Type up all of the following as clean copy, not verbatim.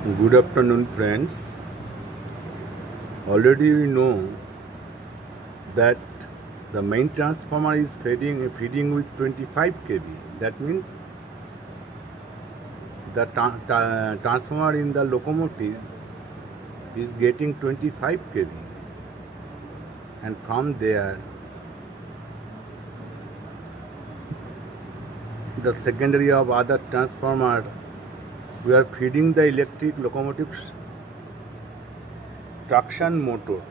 Good afternoon, friends. Already we know that the main transformer is feeding with 25 kV. That means the transformer in the locomotive is getting 25 kV, and from there the secondary of other transformer, we are feeding the electric locomotive's traction motor,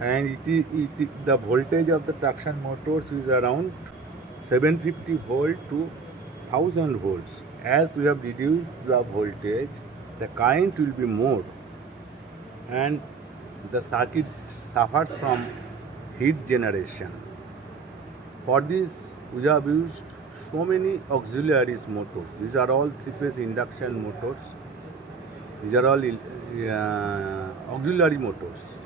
and the voltage of the traction motors is around 750 volt to 1000 volts. As we have reduced the voltage, the current will be more, and the circuit suffers from heat generation. For this, we have used so many auxiliary motors. These are all three-phase induction motors. These are all auxiliary motors.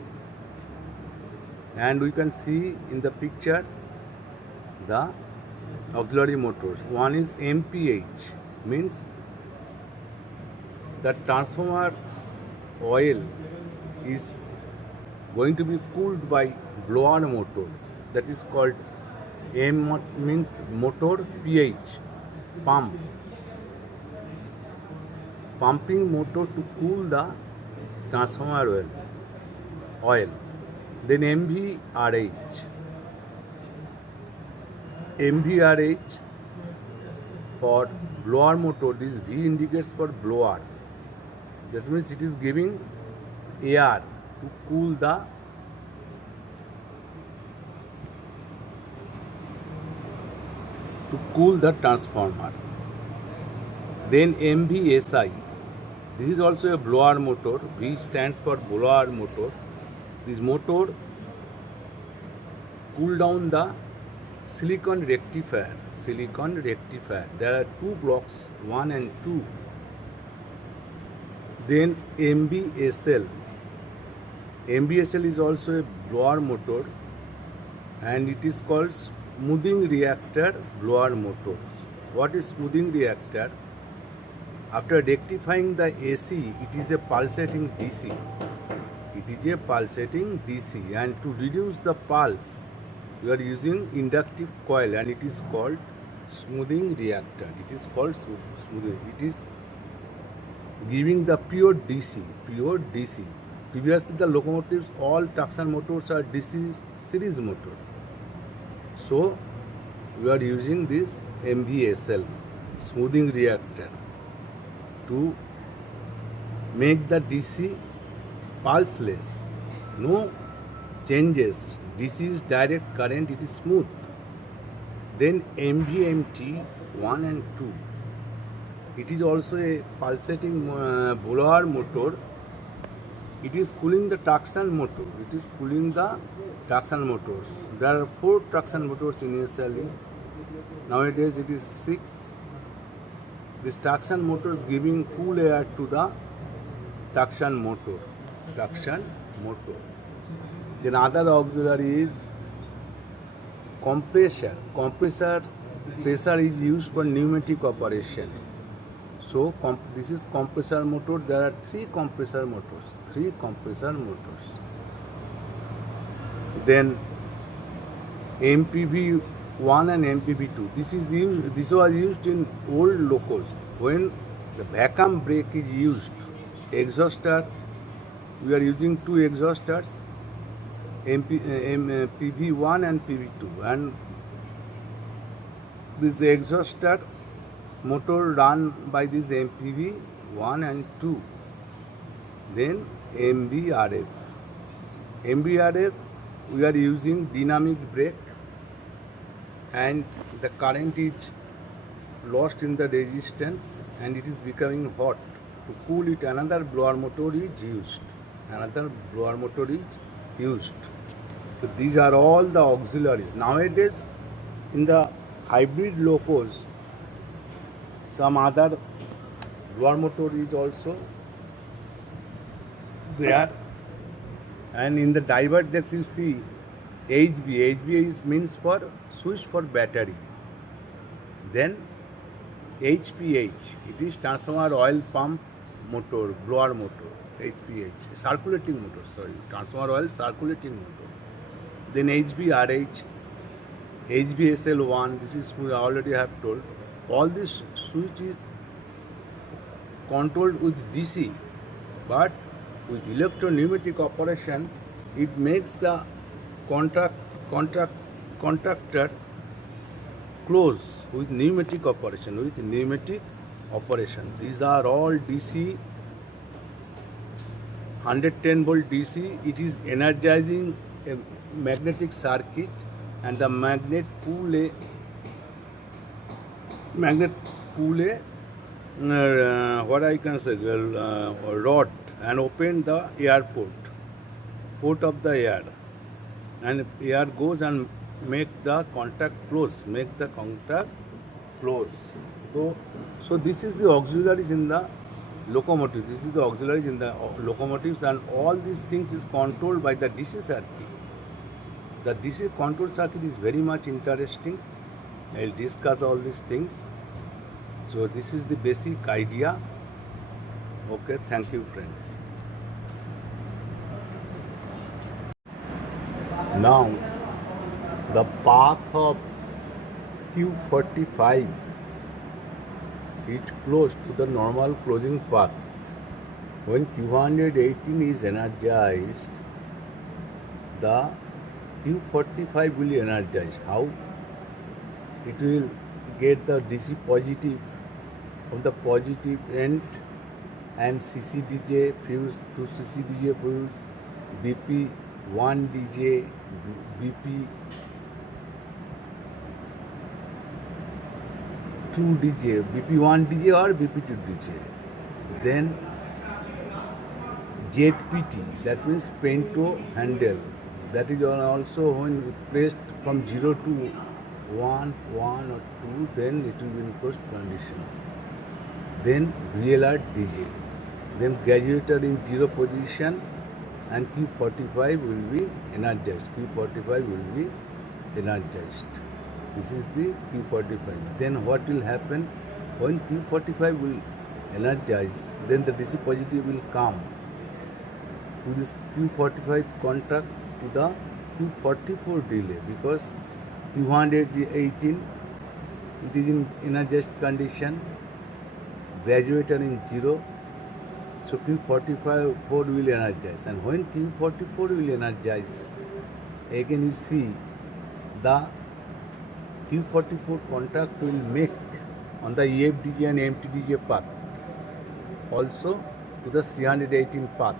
And we can see in the picture the auxiliary motors. One is MPH, means the transformer oil is going to be cooled by blower motor. That is called M means motor, PH, pump. Pumping motor to cool the transformer oil. Then MVRH. MVRH for blower motor, this V indicates for blower. That means it is giving air to cool the transformer. Then MVSI. This is also a blower motor. V stands for blower motor. This motor cool down the silicon rectifier. There are two blocks, 1 and 2. Then MVSL. MVSL is also a blower motor, and it is called smoothing reactor blower motors. What is smoothing reactor? After rectifying the AC, it is a pulsating DC. And to reduce the pulse, we are using inductive coil, and it is called smoothing reactor. It is called smoothing. It is giving the pure DC. Previously, the locomotives, all traction motors are DC series motor. So, we are using this MVSL, smoothing reactor, to make the DC pulseless. No changes. DC is direct current, it is smooth. Then MVMT 1 and 2. It is also a pulsating blower motor. It is cooling the traction motor. There are 4 traction motors initially. Nowadays it is 6. This traction motor is giving cool air to the traction motor. Then other auxiliary is compressor. Pressure is used for pneumatic operation. So this is compressor motor. There are 3 compressor motors. Then MPV1 and MPV2. This was used in old locos when the vacuum brake is used. Exhauster, we are using 2 exhausters, PV1 and PV2, and this exhauster motor run by this MPV1 and 2. Then MVRF, we are using dynamic brake, and the current is lost in the resistance and it is becoming hot. To cool it, another blower motor is used. So these are all the auxiliaries. Nowadays, in the hybrid locos, some other blower motor is also there. And in the divert decks, you see HB means for switch for battery. Then HPH, it is transformer oil pump motor, blower motor, HPH, circulating motor, sorry, transformer oil circulating motor. Then HVRH, HVSL1, this is I already have told. All this switch is controlled with DC, but with electro-pneumatic operation, it makes the contactor close with pneumatic operation. These are all DC, 110 volt DC. It is energizing a magnetic circuit, and the magnet pull a what I can say, rod, and open the air port of the air, and air goes and make the contact close. So this is the auxiliaries in the locomotive. This is the auxiliaries in the locomotives, and all these things is controlled by the DC circuit. The DC control circuit is very much interesting. I will discuss all these things. So this is the basic idea. Okay, thank you, friends. Now, the path of Q45 is close to the normal closing path. When Q118 is energized, the Q45 will energize. How? It will get the DC positive from the positive end, and CCDJ fuse through CCDJ fuse, BP1 DJ, BP2 DJ, BP1 DJ or BP2 DJ. Then ZPT, that means Pento handle. That is also when placed from 0 to 1 or 2, then it will be in closed condition. Then VLR DJ. Then graduator in 0 position, and Q45 will be energized. This is the Q45. Then what will happen? When Q45 will energize, then the DC positive will come through this Q45 contact to the Q44 delay, because Q118 it is in energized condition, graduator in 0, so Q44 will energize. And when Q44 will energize, again you see the Q44 contact will make on the EFDJ and MTDJ path, also to the C118 path.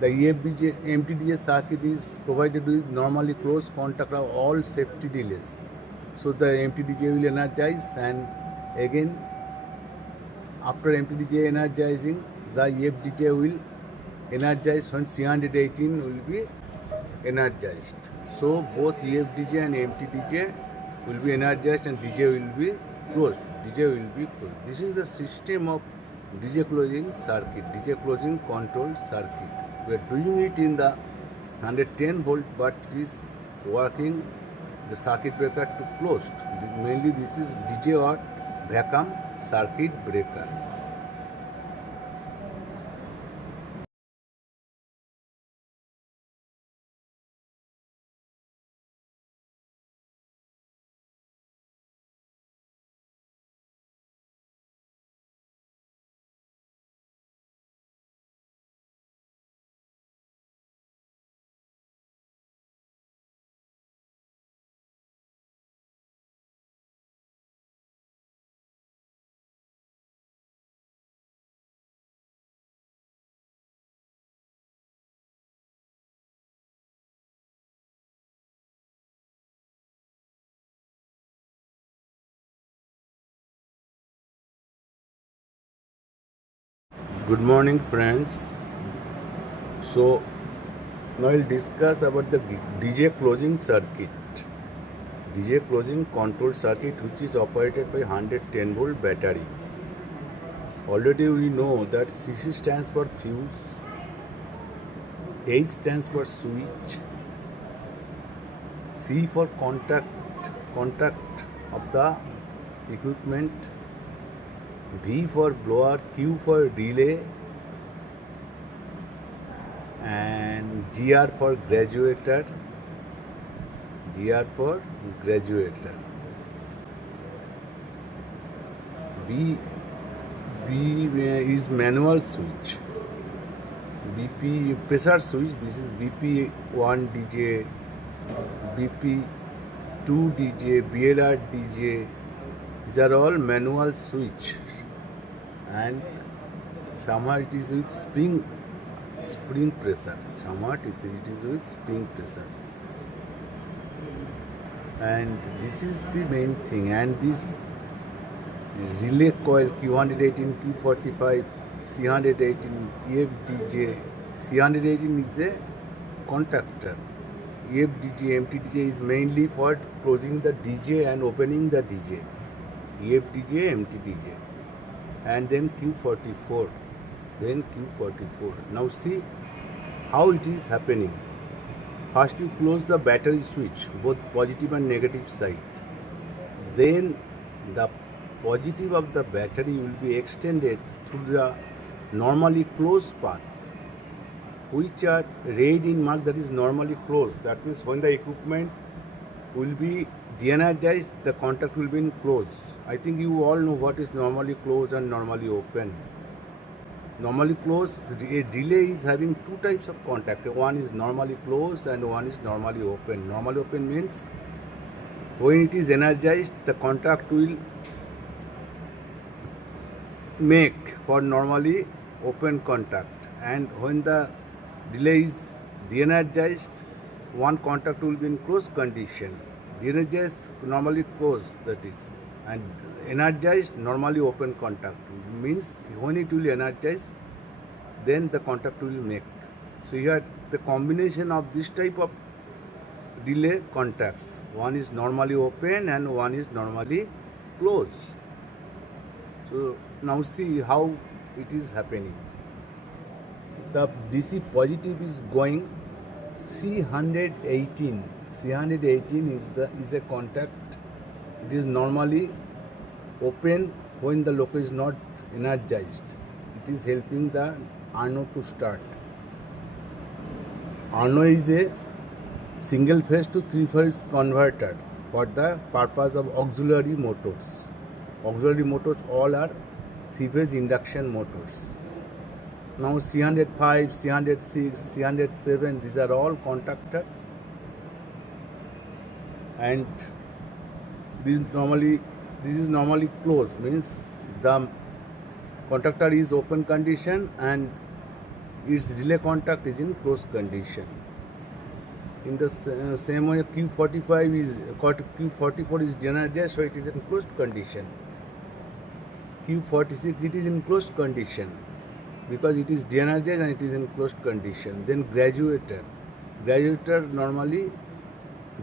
The EFDJ MTDJ circuit is provided with normally closed contact of all safety delays. So the MTDJ will energize, and again after MTDJ energizing, the EFDJ will energize when C118 will be energized. So both EFDJ and MTDJ will be energized, and DJ will be closed. This is the system of DJ closing circuit, DJ closing control circuit. We are doing it in the 110 volt, but it is working the circuit breaker to closed. Mainly this is DJ or vacuum circuit breaker. Good morning, friends. So now we'll discuss about the DJ closing circuit. DJ closing control circuit, which is operated by 110 volt battery. Already we know that CC stands for fuse, H stands for switch, C for contact of the equipment, V for blower, Q for relay, and GR for graduator. GR for graduator. B is manual switch. BP pressure switch. This is BP 1 DJ, BP 2 DJ, BLR DJ. These are all manual switch, and somehow it is with spring pressure. Somehow it is with spring pressure. And this is the main thing. And this relay coil Q118, Q45, C118, EFDJ. C118 is a contactor. EFDJ, MTDJ is mainly for closing the DJ and opening the DJ. EFDJ, MTDJ. And then Q44. Then Q44. Now see how it is happening. First you close the battery switch, both positive and negative side. Then the positive of the battery will be extended through the normally closed path, which are red in mark, that is normally closed. That means when the equipment will be de-energized, the contact will be in close. I think you all know what is normally closed and normally open. Normally closed, a relay is having two types of contact. One is normally closed and one is normally open. Normally open means when it is energized, the contact will make for normally open contact, and when the relay is de-energized, one contact will be in closed condition. De-energized, normally closed, that is, and energized, normally open contact. Means when it will energize, then the contact will make. So here the combination of this type of relay contacts, one is normally open and one is normally closed. So now see how it is happening. The DC positive is going C118. C118 is a contact. It is normally open when the loco is not energized. It is helping the Arno to start. Arno is a single phase to three phase converter for the purpose of auxiliary motors. Auxiliary motors all are three phase induction motors. Now C105, C106, C107, these are all contactors, and this is normally closed, means the contactor is open condition and its relay contact is in closed condition. In the same way, Q44 is de-energized, so it is in closed condition. Q46, it is in closed condition because it is de-energized and it is in closed condition. Then graduator normally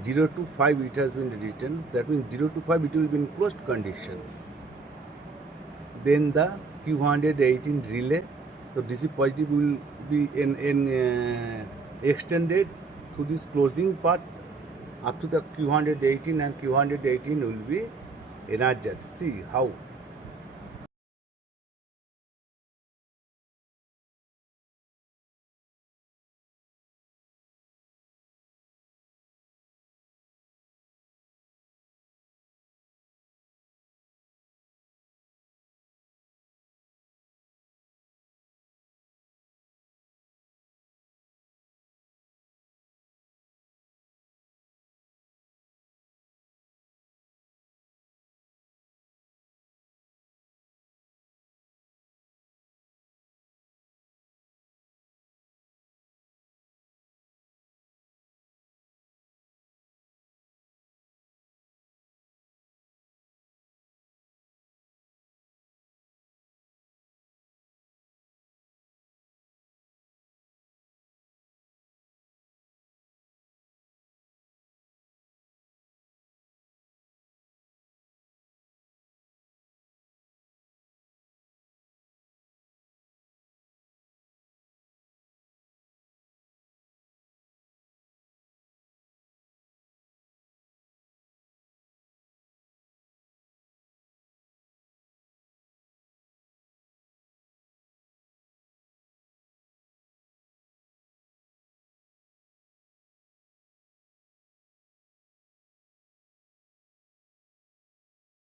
0 to 5 it has been written. That means 0 to 5 it will be in closed condition. Then the Q118 relay, so DC positive will be extended through this closing path up to the Q118, and Q118 will be energized. See how